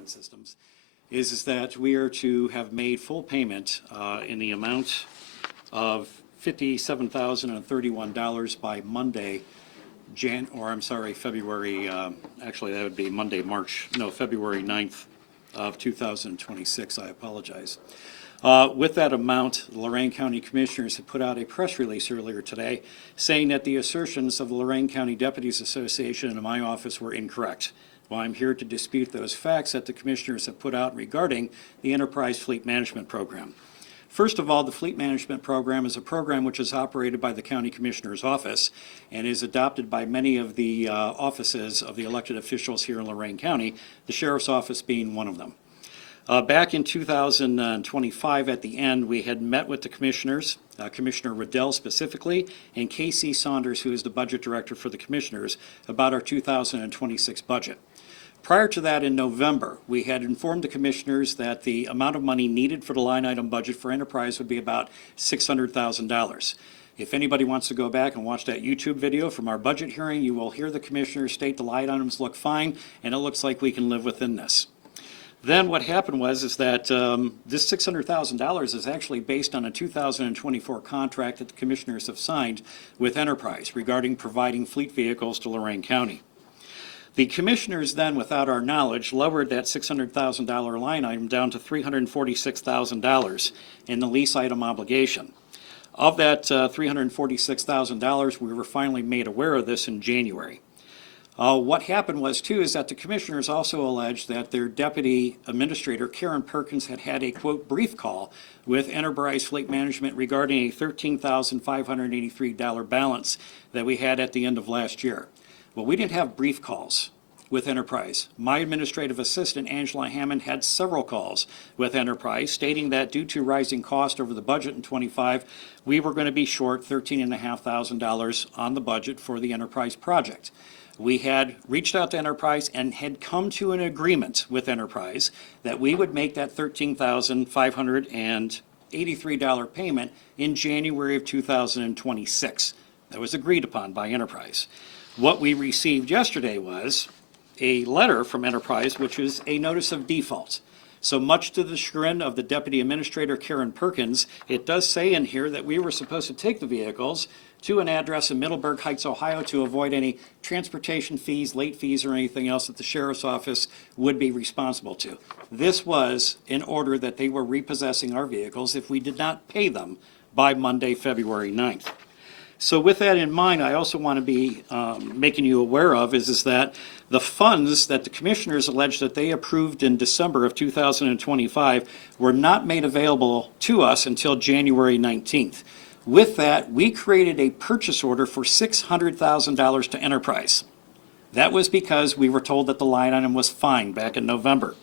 management systems is that we are to have made full payment in the amount of $57,031 by Monday, February, actually that would be Monday, February 9th of 2026, I apologize. With that amount, the Lorain County Commissioners have put out a press release earlier today saying that the assertions of the Lorain County Deputies Association and my office were incorrect. Well, I'm here to dispute those facts that the Commissioners have put out regarding the Enterprise Fleet Management Program. First of all, the Fleet Management Program is a program which is operated by the County Commissioner's Office and is adopted by many of the offices of the elected officials here in Lorain County, the Sheriff's Office being one of them. Back in 2025 at the end, we had met with the commissioners, Commissioner Riddell specifically, and Casey Saunders, who is the budget director for the commissioners, about our 2026 budget. Prior to that, in November, we had informed the commissioners that the amount of money needed for the line item budget for enterprise would be about $600,000. If anybody wants to go back and watch that YouTube video from our budget hearing, you will hear the commissioners state the line items look fine, and it looks like we can live within this. Then what happened was that this $600,000 is actually based on a 2024 contract that the commissioners have signed with Enterprise regarding providing fleet vehicles to Lorain County. The commissioners then, without our knowledge, lowered that $600,000 line item down to $346,000 in the lease item obligation. Of that $346,000, we were finally made aware of this in January. What happened was, too, is that the commissioners also alleged that their deputy administrator, Karen Perkins, had a, quote, brief call with Enterprise Fleet Management regarding a $13,583 balance that we had at the end of last year. Well, we didn't have brief calls with Enterprise. My administrative assistant, Angela Hammond, had several calls with Enterprise stating that due to rising cost over the budget in 25, we were going to be short $13,500 on the budget for the Enterprise project. We had reached out to Enterprise and had come to an agreement with Enterprise that we would make that $13,583 payment in January of 2026. That was agreed upon by Enterprise. What we received yesterday was a letter from Enterprise, which is a notice of default. So much to the chagrin of the Deputy Administrator, Karen Perkins, it does say in here that we were supposed to take the vehicles to an address in Middleburg Heights, Ohio, to avoid any transportation fees, late fees, or anything else that the Sheriff's Office would be responsible to. This was in order that they were repossessing our vehicles if we did not pay them by Monday, February 9th. So with that in mind, I also want to be making you aware of is that the funds that the commissioners alleged that they approved in December of 2025 were not made available to us until January 19th. With that, we created a purchase order for $600,000 to Enterprise. That was because we were told that the line item was fine back in November.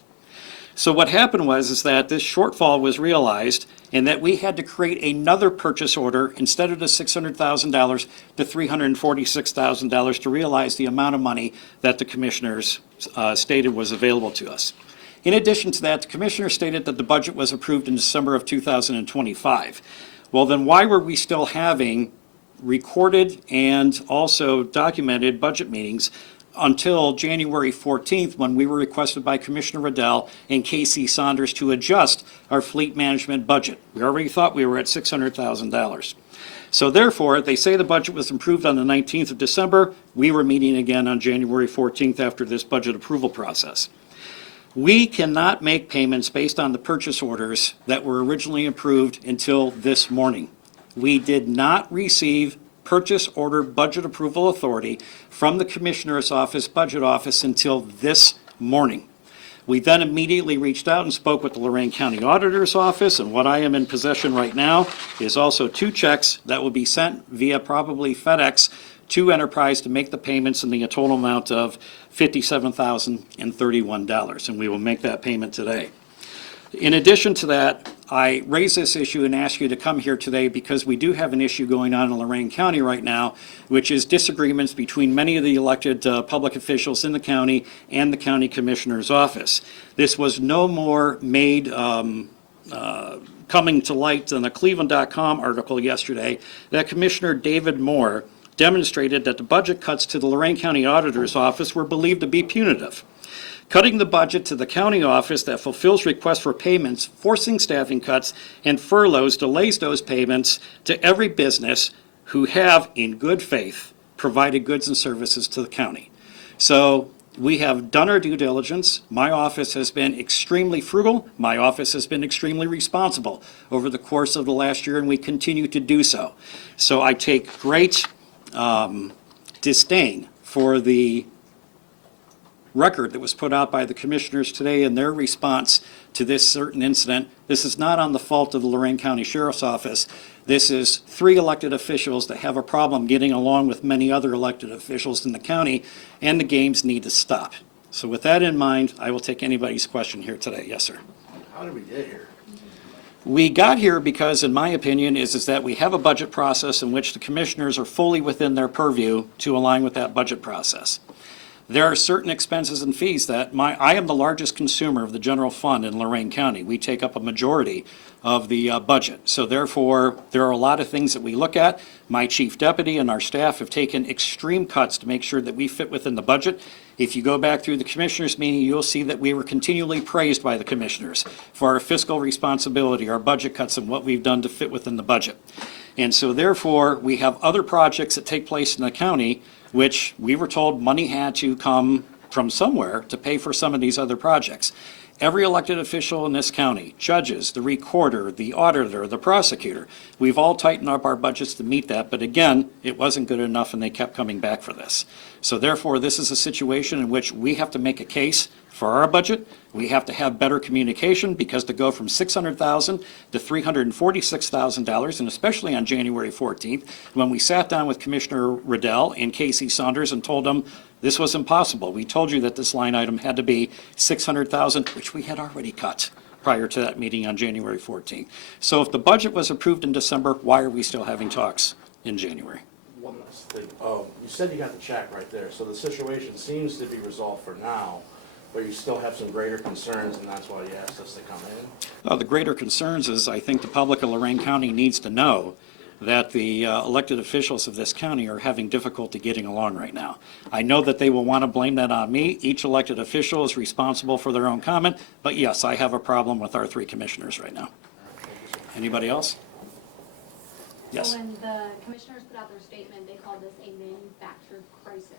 So what happened was that this shortfall was realized and that we had to create another purchase order instead of the $600,000 to $346,000 to realize the amount of money that the commissioners stated was available to us. In addition to that, the commissioner stated that the budget was approved in December of 2025. Well, then why were we still having recorded and also documented budget meetings until January 14th, when we were requested by Commissioner Riddell and Casey Saunders to adjust our fleet management budget? We already thought we were at $600,000. So therefore, they say the budget was approved on the 19th of December. We were meeting again on January 14th after this budget approval process. We cannot make payments based on the purchase orders that were originally approved until this morning. We did not receive purchase order budget approval authority from the Commissioner's Office, Budget Office, until this morning. We then immediately reached out and spoke with the Lorain County Auditor's Office, and what I am in possession right now is also 2 checks that will be sent via probably FedEx to Enterprise to make the payments in the total amount of $57,031, and we will make that payment today. In addition to that, I raise this issue and ask you to come here today because we do have an issue going on in Lorain County right now, which is disagreements between many of the elected public officials in the county and the county commissioner's office. This was no more made coming to light than a Cleveland.com article yesterday that Commissioner David Moore demonstrated that the budget cuts to the Lorain County Auditor's Office were believed to be punitive. cutting the budget to the county office that fulfills requests for payments, forcing staffing cuts and furloughs, delays those payments to every business who have, in good faith, provided goods and services to the county. So we have done our due diligence. My office has been extremely frugal. My office has been extremely responsible over the course of the last year, and we continue to do so. So I take great disdain for the record that was put out by the commissioners today in their response to this certain incident. This is not on the fault of the Lorain County Sheriff's Office. This is 3 elected officials that have a problem getting along with many other elected officials in the county, and the games need to stop. So with that in mind, I will take anybody's question here today. Yes, sir. How did we get here? We got here because, in my opinion, is that we have a budget process in which the commissioners are fully within their purview to align with that budget process. There are certain expenses and fees that I am the largest consumer of the general fund in Lorain County. We take up a majority of the budget. So therefore, there are a lot of things that we look at. My chief deputy and our staff have taken extreme cuts to make sure that we fit within the budget. If you go back through the commissioners' meeting, you'll see that we were continually praised by the commissioners for our fiscal responsibility, our budget cuts, and what we've done to fit within the budget. And so therefore, we have other projects that take place in the county which we were told money had to come from somewhere to pay for some of these other projects. Every elected official in this county, judges, the recorder, the auditor, the prosecutor, we've all tightened up our budgets to meet that, but again, it wasn't good enough and they kept coming back for this. So therefore, this is a situation in which we have to make a case for our budget. We have to have better communication, because to go from $600,000 to $346,000, and especially on January 14th, when we sat down with Commissioner Riddell and Casey Saunders and told them this was impossible. We told you that this line item had to be $600,000, which we had already cut prior to that meeting on January 14th. So if the budget was approved in December, why are we still having talks in January? One last thing. You said you got the check right there, so the situation seems to be resolved for now, but you still have some greater concerns, and that's why you asked us to come in? Well, the greater concerns is I think the public of Lorain County needs to know that the elected officials of this county are having difficulty getting along right now. I know that they will want to blame that on me. Each elected official is responsible for their own comment, but yes, I have a problem with our 3 commissioners right now. Anybody else? Yes. So when the commissioners put out their statement, they called this a manufactured crisis.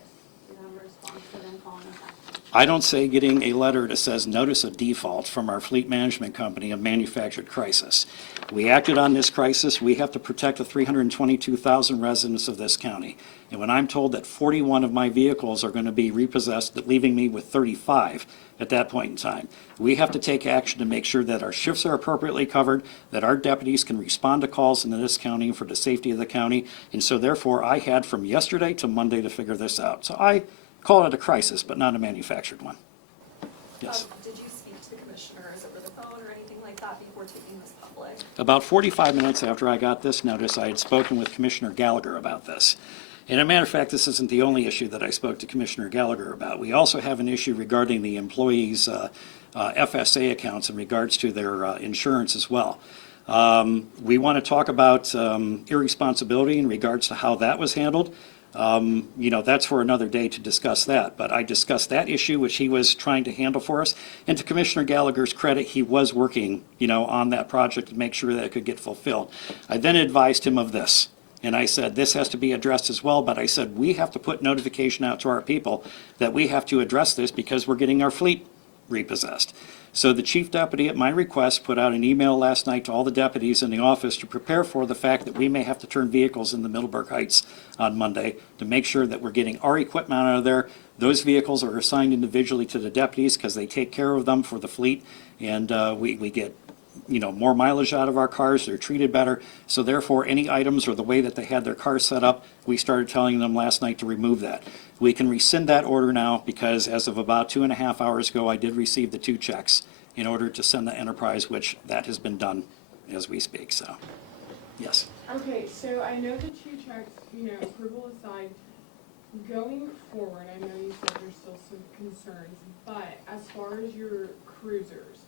Do you have a response to them calling us that? I don't say getting a letter that says notice of default from our fleet management company a manufactured crisis. We acted on this crisis. We have to protect the 322,000 residents of this county. And when I'm told that 41 of my vehicles are going to be repossessed, leaving me with 35 at that point in time, we have to take action to make sure that our shifts are appropriately covered, that our deputies can respond to calls in this county for the safety of the county. And so therefore, I had from yesterday to Monday to figure this out. So I call it a crisis, but not a manufactured one. Yes. Did you speak to the commissioners over the phone or anything like that before taking this public? About 45 minutes after I got this notice, I had spoken with Commissioner Gallagher about this. And as a matter of fact, this isn't the only issue that I spoke to Commissioner Gallagher about. We also have an issue regarding the employees' FSA accounts in regards to their insurance as well. We want to talk about irresponsibility in regards to how that was handled. That's for another day to discuss that. But I discussed that issue, which he was trying to handle for us. And to Commissioner Gallagher's credit, he was working, on that project to make sure that it could get fulfilled. I then advised him of this. And I said, this has to be addressed as well. But I said, we have to put notification out to our people that we have to address this because we're getting our fleet repossessed. So the chief deputy, at my request, put out an email last night to all the deputies in the office to prepare for the fact that we may have to turn vehicles in the Middleburg Heights on Monday to make sure that we're getting our equipment out of there. Those vehicles are assigned individually to the deputies because they take care of them for the fleet, and we get more mileage out of our cars. They're treated better. So therefore, any items or the way that they had their cars set up, we started telling them last night to remove that. We can rescind that order now because as of about 2.5 hours ago, I did receive the 2 checks in order to send the enterprise, which that has been done as we speak. So, yes. Okay, so I know the 2 checks, approval aside, going forward, I know you said there's still some concerns, but as far as your cruisers,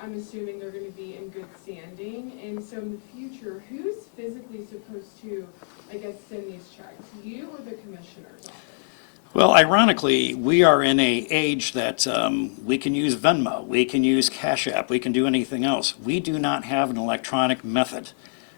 I'm assuming they're going to be in good standing, and so in the future, who's physically supposed to, send these checks? You or the commissioner's office? Well, ironically, we are in a age that we can use Venmo, we can use Cash App, we can do anything else. We do not have an electronic method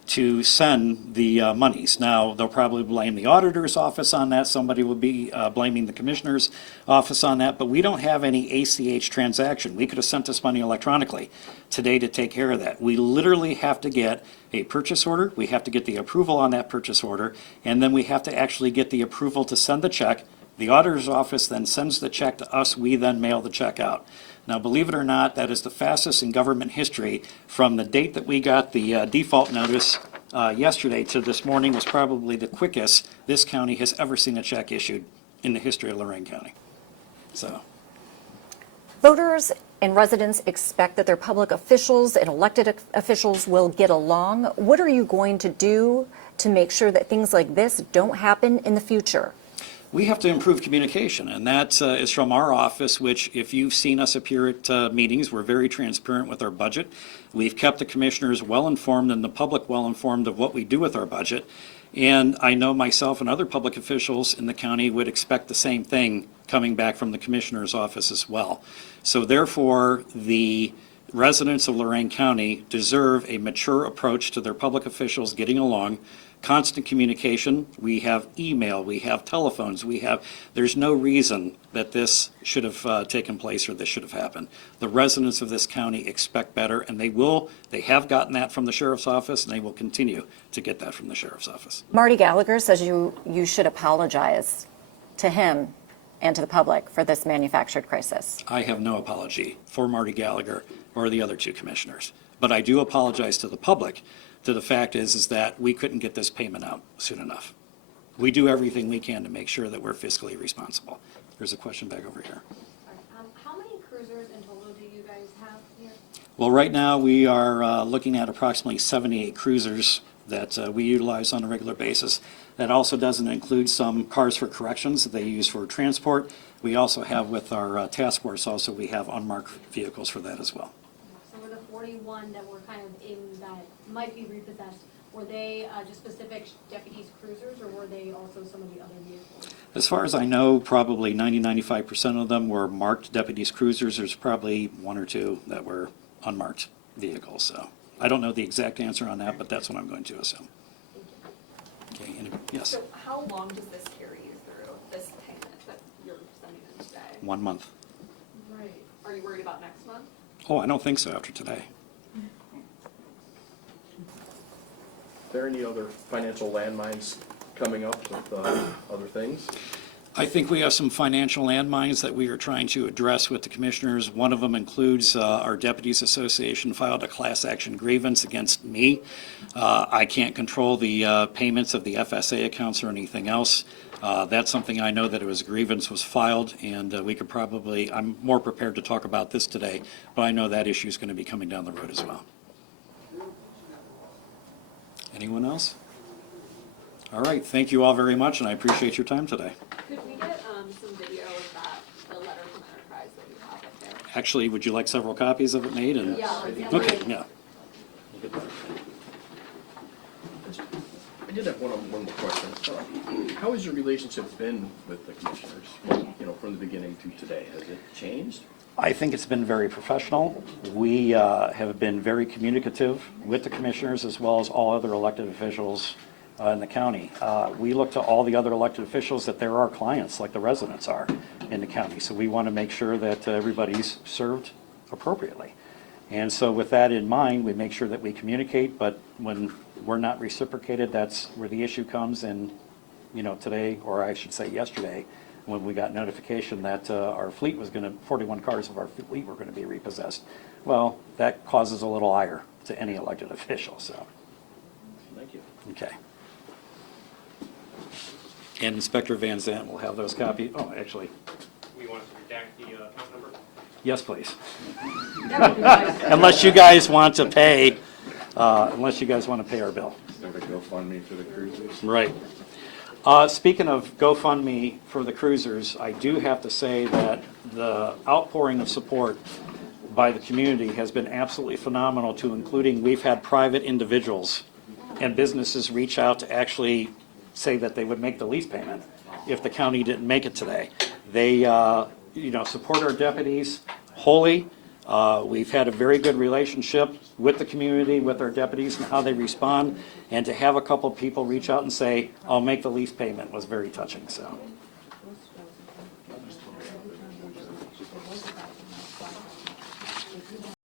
to send the monies. Now, they'll probably blame the auditor's office on that. Somebody will be blaming the commissioner's office on that, but we don't have any ACH transaction. We could have sent this money electronically today to take care of that. We literally have to get a purchase order, we have to get the approval on that purchase order, and then we have to actually get the approval to send the check. The auditor's office then sends the check to us, we then mail the check out. Now, believe it or not, that is the fastest in government history. From the date that we got the default notice yesterday to this morning was probably the quickest this county has ever seen a check issued in the history of Lorain County. So, Voters and residents expect that their public officials and elected officials will get along. What are you going to do to make sure that things like this don't happen in the future? we have to improve communication, and that is from our office, which if you've seen us appear at meetings, we're very transparent with our budget. We've kept the commissioners well-informed and the public well-informed of what we do with our budget. And I know myself and other public officials in the county would expect the same thing coming back from the commissioner's office as well. So therefore, the residents of Lorain County deserve a mature approach to their public officials getting along, constant communication. We have email, we have telephones, there's no reason that this should have taken place or this should have happened. The residents of this county expect better, and they have gotten that from the sheriff's office, and they will continue to get that from the sheriff's office. Marty Gallagher says you should apologize to him and to the public for this manufactured crisis. I have no apology for Marty Gallagher or the other two commissioners, but I do apologize to the public. The fact is that we couldn't get this payment out soon enough. We do everything we can to make sure that we're fiscally responsible. There's a question back over here. How many cruisers in total do you guys have here? Well, right now, we are looking at approximately 78 cruisers that we utilize on a regular basis. That also doesn't include some cars for corrections that they use for transport. We also have with our task force also, we have unmarked vehicles for that as well. So were the 41 that were kind of in that might be repossessed, were they just specific deputies cruisers, or were they also some of the other vehicles? As far as I know, probably 90-95% of them were marked deputies cruisers. There's probably one or two that were unmarked vehicles. So I don't know the exact answer on that, but that's what I'm going to assume. Okay, yes, So how long does this carry you through, this payment that you're sending in today? 1 month. Right. Are you worried about next month? Oh, I don't think so after today. Are there any other financial landmines coming up with other things? I think we have some financial landmines that we are trying to address with the commissioners. One of them includes our Deputies Association filed a class action grievance against me. I can't control the payments of the FSA accounts or anything else. That's something I know that it was a grievance was filed, and we could probably, I'm more prepared to talk about this today, but I know that issue is going to be coming down the road as well. Anyone else? All right, thank you all very much, and I appreciate your time today. Could we get some video of that, the letter from Enterprise that you have up there? Actually, would you like several copies of it made? And Yeah. okay, yeah. I did have one more question. How has your relationship been with the commissioners, from the beginning to today? Has it changed? I think it's been very professional. We have been very communicative with the commissioners as well as all other elected officials in the county. We look to all the other elected officials that they're our clients, like the residents are in the county. So we want to make sure that everybody's served appropriately. And so with that in mind, we make sure that we communicate, but when we're not reciprocated, that's where the issue comes. And, today, or I should say yesterday, when we got notification that our fleet was 41 cars of our fleet were going to be repossessed. Well, that causes a little ire to any elected official, so. Thank you. Okay. And Inspector Van Zandt will have those copies. Oh, actually, We want to redact the account number? yes, please. Unless you guys want to pay our bill. Start a GoFundMe for the cruisers. Right. Speaking of GoFundMe for the cruisers, I do have to say that the outpouring of support by the community has been absolutely phenomenal, to including we've had private individuals and businesses reach out to actually say that they would make the lease payment if the county didn't make it today. They, support our deputies wholly. We've had a very good relationship with the community, with our deputies and how they respond. And to have a couple people reach out and say, I'll make the lease payment was very touching, so.